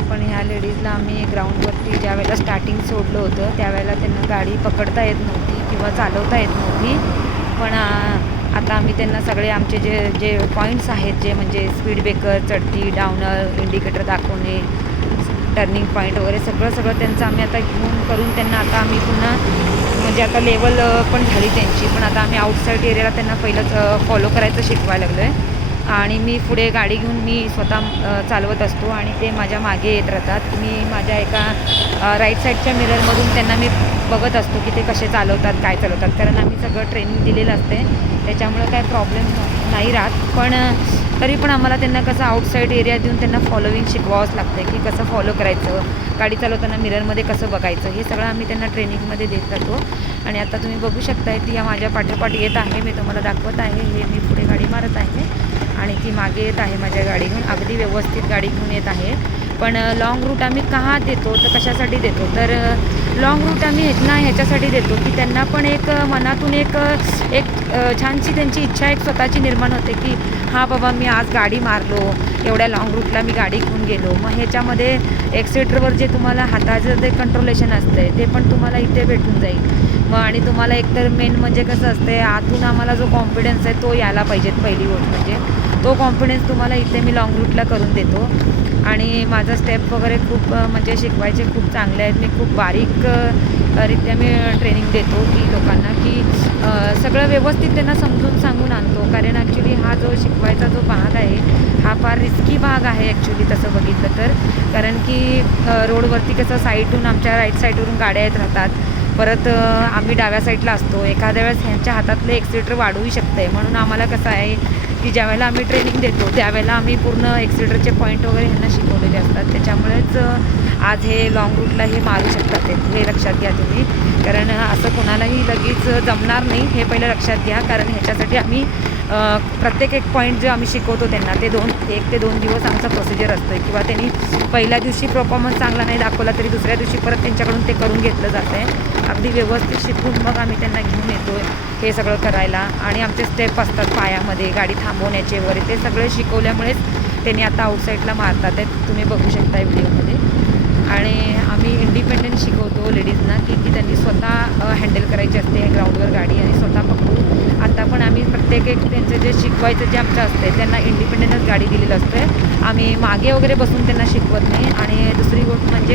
पण ह्या लेडीजला आम्ही ग्राउंडवरती ज्या वेळेला स्टार्टिंग सोडलं होतं त्यावेळेला त्यांना गाडी पकडता येत नव्हती किंवा चालवता येत नव्हती. पण आता आम्ही त्यांना सगळे आमचे जे जे पॉईंट्स आहेत जे म्हणजे स्पीड ब्रेकर चढती डाऊनर इंडिकेटर दाखवणे टर्निंग पॉईंट वगैरे सगळं सगळं त्यांचं आम्ही आता घेऊन करून त्यांना आता आम्ही पुन्हा म्हणजे आता लेवल पण झाली त्यांची. पण आता आम्ही आउटसाईड एरियाला त्यांना पहिलंच फॉलो करायचं शिकवायला लागलो आहे आणि मी पुढे गाडी घेऊन मी स्वतः चालवत असतो आणि ते माझ्या मागे येत राहतात. मी माझ्या एका राईट साईडच्या मिररमधून त्यांना मी बघत असतो की ते कसे चालवतात काय चालवतात. कारण आम्ही सगळं ट्रेनिंग दिलेलं असते. त्याच्यामुळं काय प्रॉब्लेम नाही राहत. पण तरी पण आम्हाला त्यांना कसं आउटसाईड एरिया देऊन त्यांना फॉलोविंग शिकवावंच लागतं की कसं फॉलो करायचं गाडी चालवताना मिररमध्ये कसं बघायचं हे सगळं आम्ही त्यांना ट्रेनिंगमध्ये देत राहतो. आणि आता तुम्ही बघू शकताय ती या माझ्या पाठोपाठ येत आहे मी तुम्हाला दाखवत आहे हे मी पुढे गाडी मारत आहे. आणि ती मागे येत आहे माझ्या गाडी घेऊन अगदी व्यवस्थित गाडी घेऊन येत आहे. पण लाँग रूट आम्ही का देतो? तर कशासाठी देतो? तर लाँग रूट आम्ही ना ह्याच्यासाठी देतो की त्यांना पण एक मनातून एक एक छानशी त्यांची इच्छा एक स्वतःची निर्माण होते की हां बाबा मी आज गाडी मारलो एवढ्या लाँग रूटला मी गाडी घेऊन गेलो. मग ह्याच्यामध्ये एक्सेटरवर जे तुम्हाला हाताचं ते कंट्रोलेशन असतं ते पण तुम्हाला इथे भेटून जाईल. मग आणि तुम्हाला एकतर मेन म्हणजे कसं असते आतून आम्हाला जो कॉन्फिडन्स आहे तो यायला पाहिजेत पहिली गोष्ट म्हणजे. तो कॉन्फिडन्स तुम्हाला इथे मी लाँग रूटला करून देतो. आणि माझा स्टेप वगैरे खूप म्हणजे शिकवायचे खूप चांगले आहेत मी खूप बारीक रित्या मी ट्रेनिंग देतो की लोकांना की सगळं व्यवस्थित त्यांना समजून सांगून आणतो. कारण ॲक्च्युली हा जो शिकवायचा जो भाग आहे हा फार रिस्की भाग आहे ॲक्च्युली तसं बघितलं तर. कारण की रोडवरती कसं साईडहून आमच्या राईट साईडवरून गाड्या येत राहतात. परत आम्ही डाव्या साईडला असतो. एखाद्या वेळेस ह्यांच्या हातातलं एक्सिलेटर वाढूही शकते म्हणून आम्हाला कसं आहे की ज्यावेळेला आम्ही ट्रेनिंग देतो त्यावेळेला आम्ही पूर्ण एक्सिलेटरचे पॉईंट वगैरे ह्यांना शिकवलेले असतात. त्याच्यामुळेच आज हे लाँग रूटला हे मारू शकतात ते. हे लक्षात घ्या तुम्ही. कारण असं कोणालाही लगेच जमणार नाही. हे पहिलं लक्षात घ्या. कारण ह्याच्यासाठी आम्ही प्रत्येक एक पॉईंट जे आम्ही शिकवतो त्यांना ते दोन एक ते दोन दिवस आमचा प्रोसिजर असतो आहे किंवा त्यांनी पहिल्या दिवशी परफॉर्मन्स चांगला नाही दाखवला तरी दुसऱ्या दिवशी परत त्यांच्याकडून ते करून घेतलं जातं आहे अगदी व्यवस्थित शिकून मग आम्ही त्यांना घेऊन येतो हे सगळं करायला. आणि आमचे स्टेप असतात पायामध्ये गाडी थांबवण्याचे वगैरे ते सगळे शिकवल्यामुळेच त्यांनी आता आउटसाईडला मारतात आहेत. तुम्ही बघू शकता व्हिडिओमध्ये. आणि आम्ही इंडिपेंडंट शिकवतो लेडीजना की की त्यांनी स्वतः हँडल करायची असते ग्राउंडवर गाडी आणि स्वतः पकडून आता पण एक एक त्यांचं जे शिकवायचं जे आमचं असते त्यांना इंडिपेंडंटच गाडी दिलेलं असते आम्ही मागे वगैरे बसून त्यांना शिकवत नाही. आणि दुसरी गोष्ट म्हणजे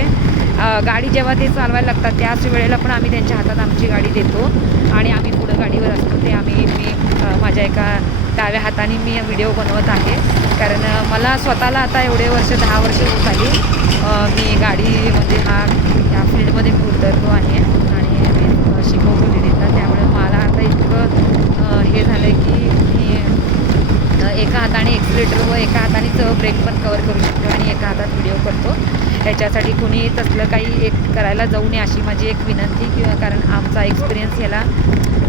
गाडी जेव्हा ते चालवायला लागतात त्याच वेळेला पण आम्ही त्यांच्या हातात आमची गाडी देतो. आणि आम्ही पुढं गाडीवर असतो. ते आम्ही मी माझ्या एका डाव्या हाताने मी व्हिडिओ बनवत आहे. कारण मला स्वतःला आता एवढे वर्ष दहा वर्ष होत आली. मी मी गाडीमध्ये म्हणजे हा या फील्डमध्ये मी उतरलो आहे आणि मी अ, शिकवतो लेडीजला त्यामुळे मला आता इतकं अ, हे झालं आहे की मी अ, एका हाताने व एका हाताने च ब्रेक पण कवर करू शकतो आणि एका हातात व्हिडिओ करतो. ह्याच्यासाठी कुणी तसलं काही एक करायला जाऊ नये अशी माझी एक विनंती किंवा कारण आमचा एक्सपिरियन्स ह्याला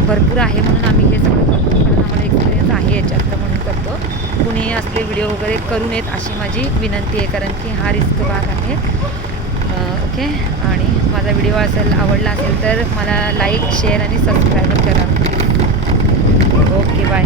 भरपूर आहे म्हणून आम्ही हे सगळं करतो. कारण आम्हाला एक्सपिरियन्स आहे याच्यात म्हणून करतो. कुणी असले व्हिडिओ वगैरे करू नयेत अशी माझी विनंती आहे कारण की हा रिस्क भाग आहे. ओके आणि माझा व्हिडिओ असेल आवडला असेल तर मला लाईक शेअर आणि सबस्क्राईब करा. Okay bye